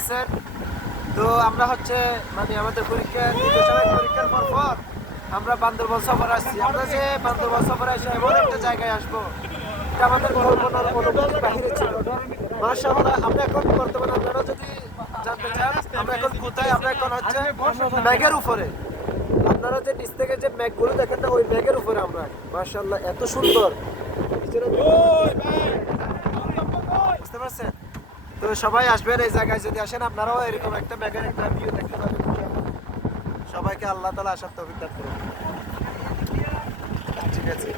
আছেন? তো আমরা হচ্ছে মানে আমাদের পরীক্ষার পর আমরা বান্দরবান সফর আসছি। আমরা যে বান্দরবান সফরে এসে এমন একটা জায়গায় আসবো, এটা আমাদের কল্পনার অনুভূতির বাহিরে ছিল। মাশাআল্লাহ, আমরা এখন বর্তমানে আপনারা যদি জানতে চান আমরা এখন কোথায়, আমরা এখন হচ্ছে মেঘের উপরে। আপনারা যে নিচ থেকে যে মেঘগুলো দেখেন না, ওই মেঘের উপরে আমরা। মাশাআল্লাহ, এত সুন্দর। বুঝতে পারছেন? তো সবাই আসবেন এই জায়গায়, যদি আসেন আপনারাও এরকম একটা মেঘের একটা ভিউ দেখতে পাবেন। সবাইকে আল্লাহ তাআলা আসার তৌফিক দান করুন। ঠিক আছে।